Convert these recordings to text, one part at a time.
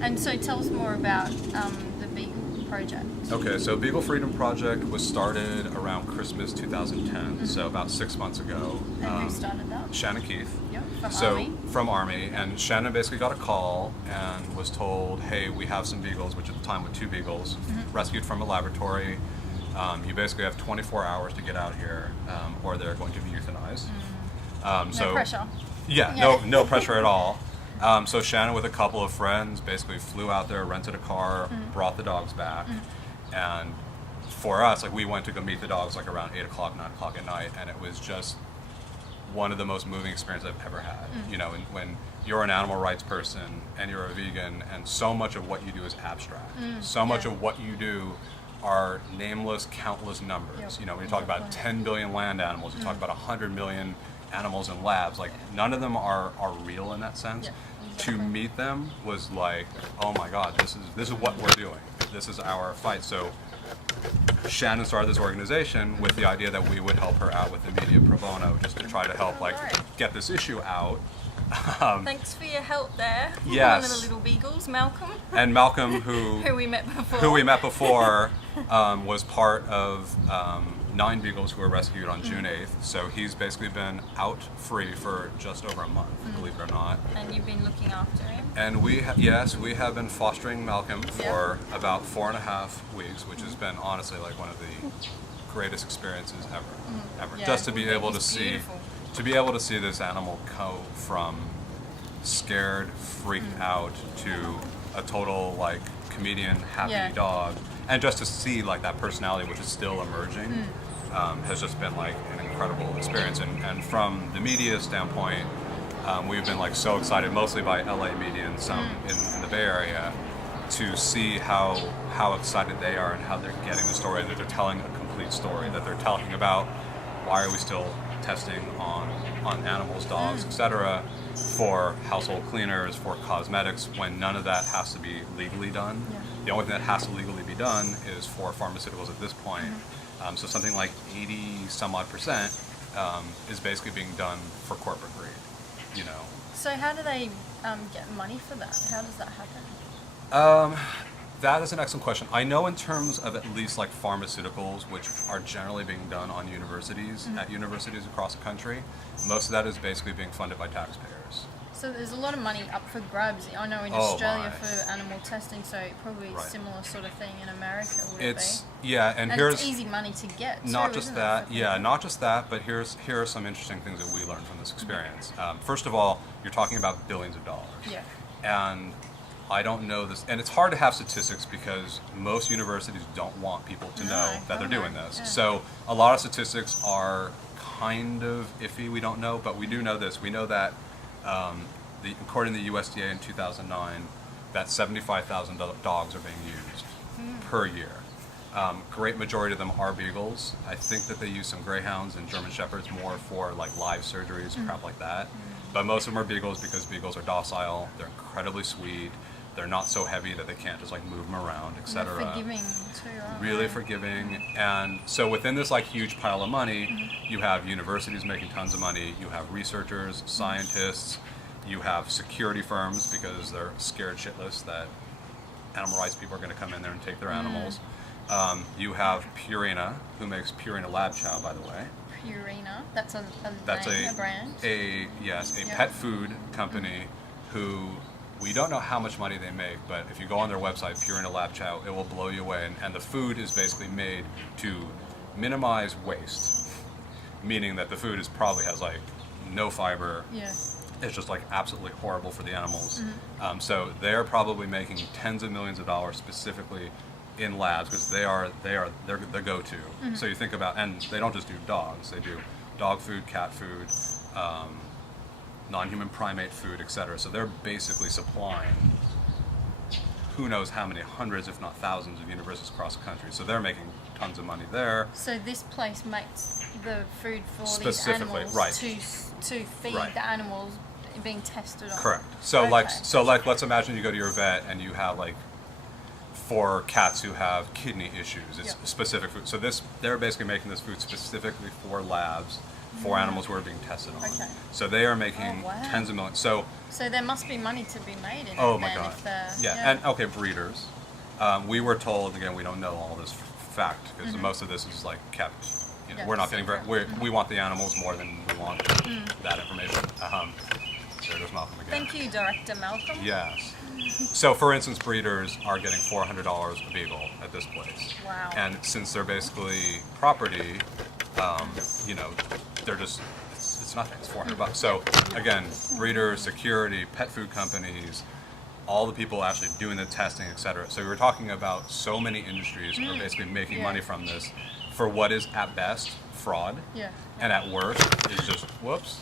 And so tell us more about the Beagle Project. Okay, so Beagle Freedom Project was started around Christmas 2010, so about 6 months ago. And who started that? Shannon Keith. Yep, from Army. From Army, and Shannon basically got a call and was told, hey, we have some beagles, which at the time were 2 beagles, rescued from a laboratory. You basically have 24 hours to get out here, or they're going to be euthanized. No pressure. Yeah, no pressure at all. So Shannon, with a couple of friends, basically flew out there, rented a car, brought the dogs back, and for us, like, we went to go meet the dogs like around 8 o'clock, 9 o'clock at night, and it was just one of the most moving experiences I've ever had. You know, when you're an animal rights person and you're a vegan, and so much of what you do is abstract. So much of what you do are nameless, countless numbers. Yep. You know, when you talk about 10 billion land animals, you talk about 100 million animals in labs, like, none of them are real in that sense. Yeah, To exactly. meet them was like, oh my God, this is what we're doing. This is our fight. So Shannon started this organization with the idea that we would help her out with the media pro bono, just to try to help, like, Alright. get this issue out. Thanks for your help there. Yes. One of the little beagles, Malcolm, And Malcolm, who who we met before. was part of 9 beagles who were rescued on June 8th. So he's basically been out free for just over a month, believe it or not. And you've been looking after him. And we have been fostering Malcolm for about 4.5 weeks, which has been honestly like one of the greatest experiences ever. Yeah, Just to be able to he's see, beautiful. this animal go from scared, freaked out to a total, like, comedian, happy Yeah. dog, and just to see, like, that personality, which is still emerging, has just been like an incredible experience. And from the media standpoint, we've been, like, so excited, mostly by LA media and some in the Bay Area, to see how excited they are and how they're getting the story, that they're telling a complete story, that they're talking about why are we still testing on animals, dogs, etc., for household cleaners, for cosmetics, when none of that has to be legally done. Yeah. The only thing that has to legally be done is for pharmaceuticals at this point. So something like 80 some odd percent is basically being done for corporate greed, you know. So how do they get money for that? How does that happen? That is an excellent question. I know in terms of at least, like, pharmaceuticals, which are generally being done on universities, at universities across the country, most of that is basically being funded by taxpayers. So there's a lot of money up for grabs. I know in Oh, Australia my. for animal testing, so probably Right. similar sort of thing in America, would It's, it yeah, be? and And here's... it's easy money to get too, Not just isn't it, that, for yeah, people? not just that, but here are some interesting things that we learned from this experience. First of all, you're talking about billions of dollars. Yeah. And I don't know this, and it's hard to have statistics because most universities don't want people to know that they're doing this. Yeah. So a lot of statistics are kind of iffy, we don't know, but we do know this. We know that according to the USDA in 2009, that 75,000 dogs are being used per year. Great majority of them are beagles. I think that they use some greyhounds and German shepherds more for, like, live surgeries, crap like that. But most of them are beagles because beagles are docile, they're incredibly sweet, they're not so heavy that they can't just, like, move them around, And they're etc. forgiving too, aren't Really they? forgiving. And so within this, like, huge pile of money, you have universities making tons of money, you have researchers, scientists, you have security firms because they're scared shitless that animal rights people are going to come in there and take their animals. You have Purina, who makes Purina Lab Chow, by the way. Purina, that's a That's name, a brand. a Yeah. pet food company who we don't know how much money they make, but if you go on their website, Purina Lab Chow, it will blow you away. And the food is basically made to minimize waste, meaning that the food probably has, like, no fiber. Yeah. It's just, like, absolutely horrible for the animals. So they're probably making tens of millions of dollars specifically in labs because they're the go-to. So you think about, and they don't just do dogs; they do dog food, cat food, non-human primate food, etc. So they're basically supplying who knows how many hundreds, if not thousands, of universities across the country. So they're making tons of money there. So this place makes the food for these Specifically, animals right. to feed Right. the animals being tested on. Correct. So Okay. let's imagine you go to your vet and you have, like, 4 cats who have kidney issues. It's Yep. specific food. So they're basically making this food specifically for labs for animals who are being tested on. Okay. So they are making Oh, wow. tens of millions. So there must be money to be made in oh it my then god, if they're... yeah. And okay, breeders. We were told, again, we don't know all this fact because most of this is like kept. You know, Yeah, we're not getting secret. we want the animals more than we want that information. There goes Malcolm again. Thank you, Director Malcolm. Yes. So, for instance, breeders are getting $400 a beagle at this place. Wow. And since they're basically property, you know, they're just, it's nothing. It's $400. So, again, breeders, security, pet food companies, all the people actually doing the testing, etc. So, we were talking about so many industries are basically making money from this for what is at best fraud. Yeah. And at worst is just, whoops.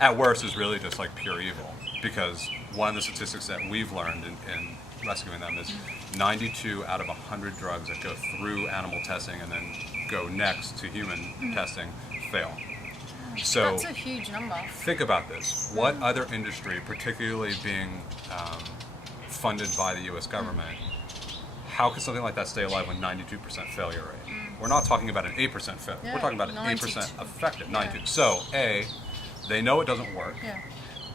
At worst is really just like pure evil. Because one of the statistics that we've learned in rescuing them is 92 out of 100 drugs that go through animal testing and then go next to human testing fail. So That's a huge number. think about this. What other industry, particularly being funded by the U.S. government, how could something like that stay alive with 92% failure rate? We're not talking about an 8% failure. Yeah, We're talking about an 92. 8% effective. Yeah. 92. So, A, they know it doesn't work. Yeah.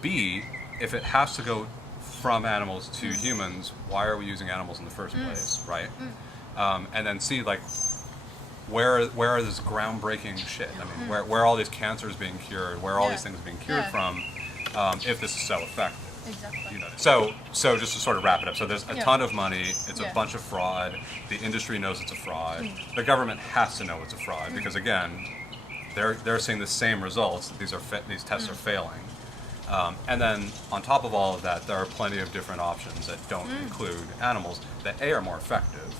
B, if it has to go from animals to humans, why are we using animals in the first place, right? And then C, like, where are this groundbreaking shit? I mean, where are all these cancers being cured? Where are all these things being cured from? If this is so effective. Exactly. You know, so just to sort of wrap it up, so there's a ton of money. It's a bunch of fraud. The industry knows it's a fraud. The government has to know it's a fraud because again, they're seeing the same results. These tests are failing. And then on top of all of that, there are plenty of different options that don't include animals that A, are more effective,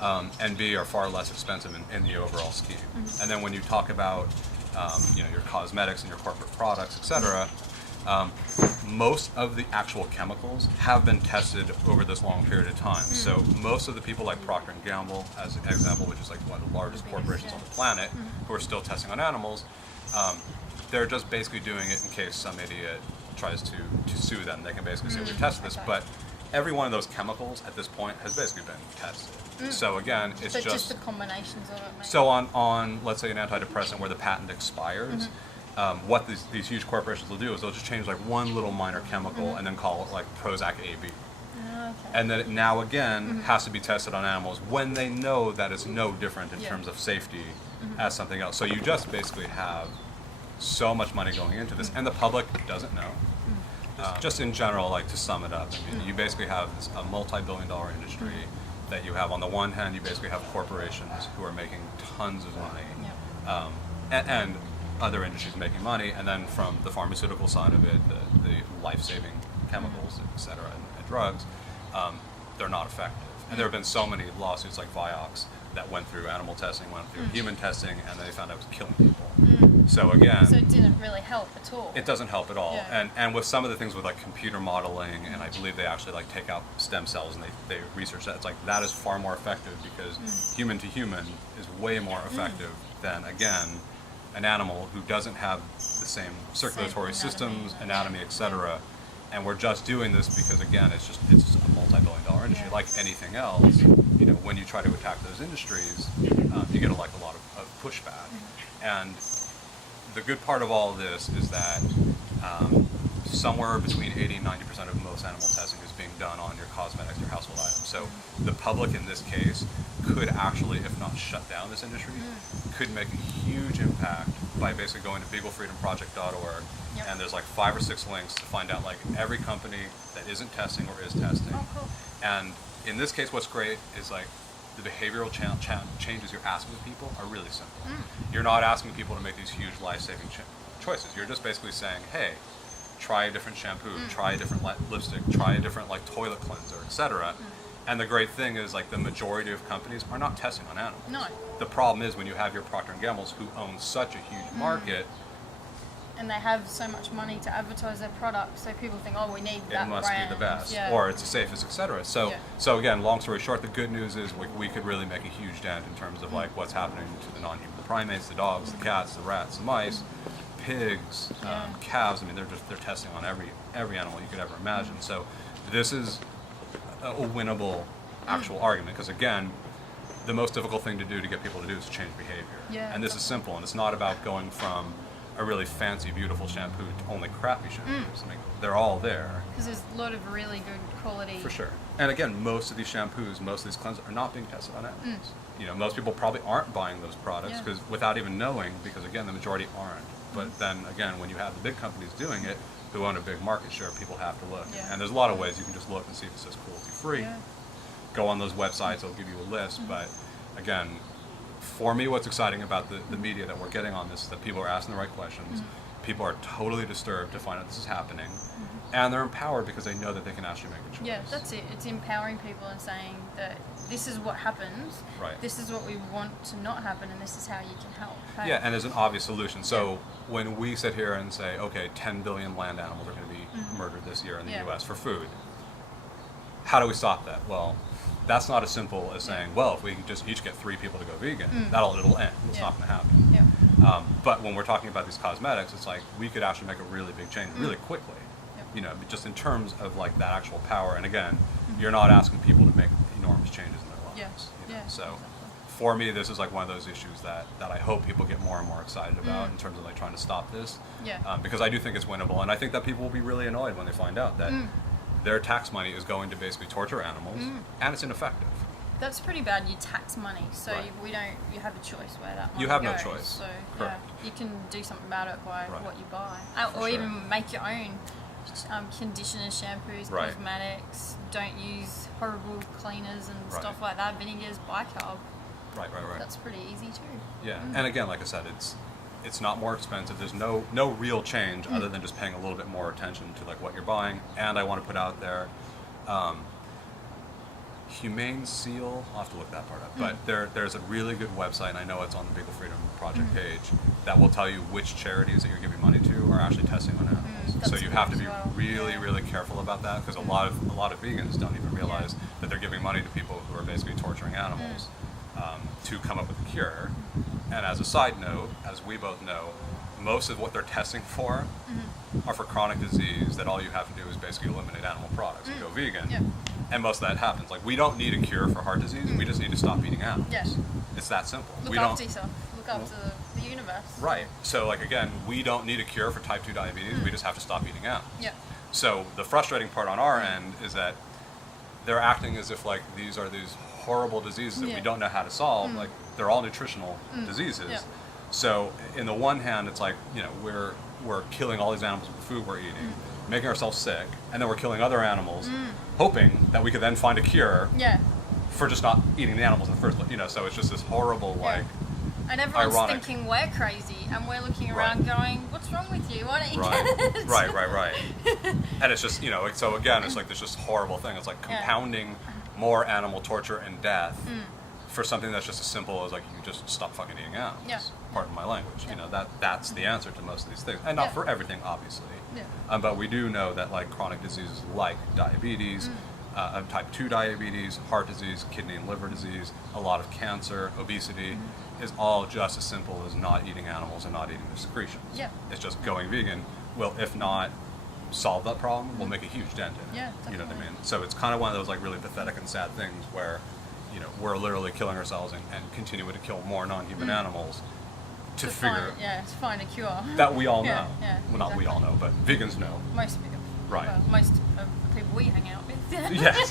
and B, are far less expensive in the overall scheme. And then when you talk about you know, your cosmetics and your corporate products, etc., most of the actual chemicals have been tested over this long period of time. So most of the people like Procter & Gamble, as an example, which is like one of the largest corporations on the planet, who are still testing on animals, they're just basically doing it in case some idiot tries to sue them. They can basically say, we tested this, but every one of those chemicals at this point has basically been tested. So again, it's But just the combinations of it, maybe. so on let's say an antidepressant where the patent expires, what these huge corporations will do is they'll just change like one little minor chemical and then call it like Prozac AB. Okay. And then it now again has to be tested on animals when they know that it's no different in terms of safety as something else. So you just basically have so much money going into this, and the public doesn't know. Just in general, like to sum it up, I mean, you basically have a multi-billion-dollar industry that you have. On the one hand, you basically have corporations who are making tons of money, and other industries making money, and then from the pharmaceutical side of it, the life-saving chemicals, et cetera, and drugs, they're not effective. And there have been so many lawsuits like Vioxx that went through animal testing, went through human testing, and they found out it was killing people. So again, So it didn't really help at all. it doesn't help at all. Yeah. And with some of the things with like computer modeling, and I believe they actually like take out stem cells and they research that. It's like that is far more effective because human to human is way more effective than, again, an animal who doesn't have the same circulatory systems, anatomy, etc. And we're just doing this because again, it's a multi-billion-dollar industry. Like anything else, you know, when you try to attack those industries, you get a lot of pushback. And the good part of all of this is that somewhere between 80 and 90% of most animal testing is being done on your cosmetics, your household items. So the public in this case could actually, if not shut down this industry, could make a huge impact by basically going to beaglefreedomproject.org, and there's like 5 or 6 links to find out like every company that isn't testing or is testing. Oh, cool. And in this case, what's great is like the behavioral changes you're asking of people are really simple. You're not asking people to make these huge life-saving choices. You're just basically saying, hey, try a different shampoo, try a different lipstick, try a different like toilet cleanser, etc. And the great thing is like the majority of companies are not testing on animals. No. The problem is when you have your Procter & Gamble's who own such a huge market, And they have so much money to advertise their product, so people think, oh, we need that it must brand. be the best, Yeah. or it's the safest, etc. So, so again, long story short, the good news is we could really make a huge dent in terms of like what's happening to the non-human primates, the dogs, the cats, the rats, the mice, pigs, calves. I mean, they're testing on every animal you could ever imagine. So, this is a winnable actual argument because again, the most difficult thing to do to get people to do is to change behavior. Yeah, And this is simple, and it's not about going from a really fancy, beautiful shampoo to only crappy shampoos. I mean, they're all there. Because there's a lot of really good quality. For sure. And again, most of these shampoos, most of these cleansers are not being tested on animals. You know, most people probably aren't buying those products because without even knowing, because again, the majority aren't. But then again, when you have the big companies doing it, who own a big market share, people have to look. Yeah. And there's a lot of ways you can just look and see if it says cruelty free. Yeah. Go on those websites, it'll give you a list. But again, for me, what's exciting about the media that we're getting on this is that people are asking the right questions. People are totally disturbed to find out this is happening. And they're empowered because they know that they can actually make a choice. Yeah, that's it. It's empowering people and saying that this is what happens, Right. this is what we want to not happen, and this is how you can help. Okay? Yeah, and there's an obvious solution. So when we sit here and say, okay, 10 billion land animals are going to be murdered this year in the US for food, how do we stop that? Well, that's not as simple as saying, well, if we can just each get 3 people to go vegan, it'll end. It's not going to happen. Yeah. But when we're talking about these cosmetics, it's like we could actually make a really big change really quickly. Yep. You know, just in terms of like that actual power. And again, you're not asking people to make enormous changes in their lives. Yeah. You know? Yeah, So exactly. for me, this is like one of those issues that I hope people get more and more excited about in terms of like trying to stop this. Yeah. Because I do think it's winnable, and I think that people will be really annoyed when they find out that their tax money is going to basically torture animals, and it's ineffective. That's pretty bad. You tax money, so Right. you have a choice where that money You have no goes. choice. So Correct. you can do something about it by Right. what you buy, For or sure. even make your own conditioners, shampoos, Right. cosmetics. Don't use horrible cleaners and Right. stuff like that. Vinegars, bicarb. Right. That's pretty easy too. Yeah, and again, like I said, it's not more expensive. There's no real change other than just paying a little bit more attention to like what you're buying. And I want to put out there, Humane Seal. I'll have to look that part up. But there's a really good website, and I know it's on the Beagle Freedom Project page, that will tell you which charities that you're giving money to are actually testing on animals. That's So you have to good be as well. really, Yeah. really careful about that because a lot of vegans don't even realize that they're giving money to people who are basically torturing animals to come up with a cure. And as a side note, as we both know, most of what they're testing for are for chronic disease that all you have to do is basically eliminate animal products and go vegan. Yeah. And most of that happens. Like, we don't need a cure for heart disease. We just need to stop eating animals. Yeah. It's that simple. Look we after don't. yourself. Look after the universe. Right. So, like, again, we don't need a cure for type 2 diabetes. We just have to stop eating animals. Yeah. So the frustrating part on our end is that they're acting as if like these are these horrible diseases that we don't know how to solve. Like, they're all nutritional diseases. Yeah. So in the one hand, it's like, you know, we're killing all these animals with the food we're eating, making ourselves sick, and then we're killing other animals, hoping that we could then find a cure Yeah. for just not eating the animals in the first place. You know, so it's just this horrible like. And everyone's ironic. thinking we're crazy, and we're looking around going, "What's wrong with you? Why don't you get it?" Right. And it's just, you know, so again, it's like this just horrible thing. It's like compounding more animal torture and death for something that's just as simple as like you just stop fucking eating animals. Yeah. Pardon my language. You know, that's the answer to most of these things, and not for everything, obviously. Yeah. But we do know that like chronic diseases like diabetes, type 2 diabetes, heart disease, kidney and liver disease, a lot of cancer, obesity, is all just as simple as not eating animals and not eating their secretions. Yeah. It's just going vegan will, if not solve that problem, will make a huge dent in it. Yeah, You know what I definitely. mean? So it's kind of one of those like really pathetic and sad things where, you know, we're literally killing ourselves and continuing to kill more non-human animals to figure find a cure. that we all know. Yeah, yeah, Well, not we all know, but vegans know. Most people. Right. Well, most of the people we hang out with. Yes.